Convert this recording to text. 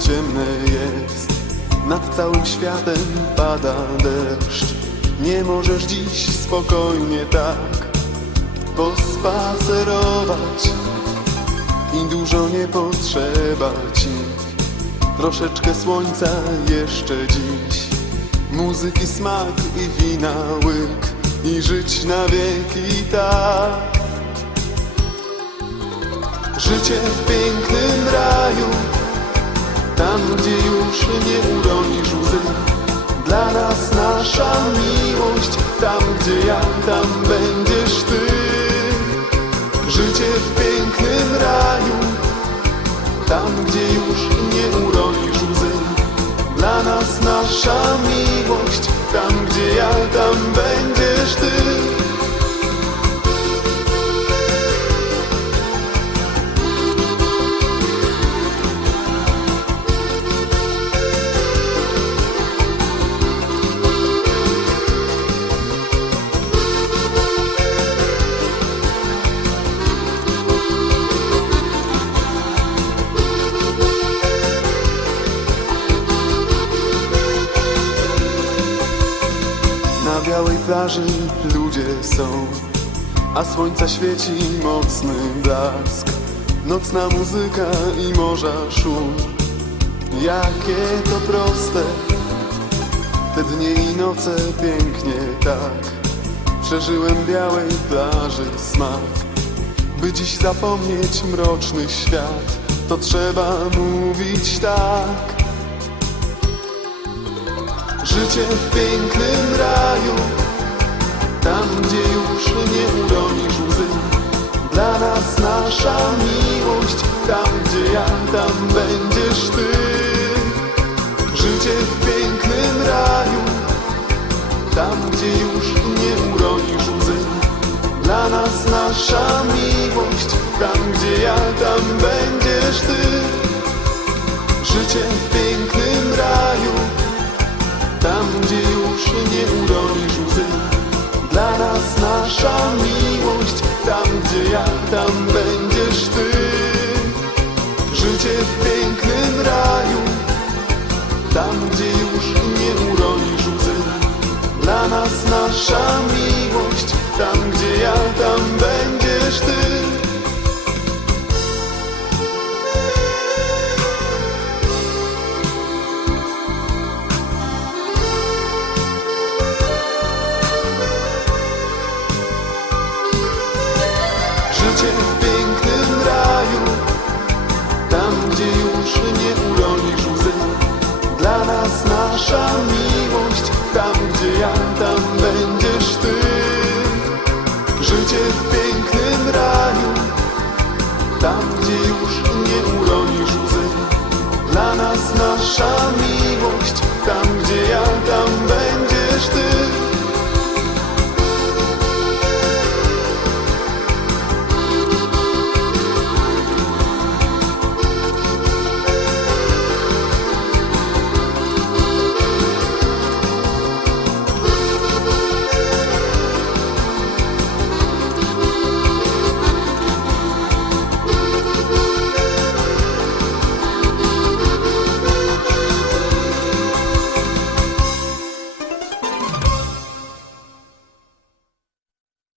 zimne jest. Nad całym światem pada deszcz. Nie możesz dziś spokojnie tak Pospacerować. I dużo nie potrzeba ci. Troszeczkę słońca jeszcze dziś. Muzyki smak i wina łyk. I żyć na wieki tak. Życie w pięknym raju Tam, gdzie już nie uronisz łzy. Dla nas nasza miłość. Tam, gdzie ja, tam będziesz ty. Życie w pięknym raju. Tam, gdzie już nie uronisz łzy. Dla nas nasza miłość. Tam, gdzie ja, tam będziesz ty białej plaży ludzie są, a słońca świeci mocny blask. Nocna muzyka i morza szum, jakie to proste. Te dnie i noce pięknie tak, przeżyłem białej plaży smak. By dziś zapomnieć mroczny świat, to trzeba mówić tak. Życie w pięknym raju nasza miłość Tam, gdzie ja, tam będziesz ty. Życie w pięknym raju Tam, gdzie już nie uronisz łzy. Dla nas nasza miłość Tam, gdzie ja, tam będziesz ty. Życie w pięknym raju tam, gdzie już nie uronisz łzy. Dla nas nasza miłość Tam, gdzie ja, tam będziesz ty. Życie w pięknym raju Tam, gdzie już nie uronisz łzy. Dla nas nasza miłość Tam, gdzie ja, tam nasza miłość Tam, gdzie ja, tam będziesz ty. Życie w pięknym raju Tam, gdzie już nie uronisz łzy. Dla nas nasza miłość Tam, gdzie ja, tam będziesz ty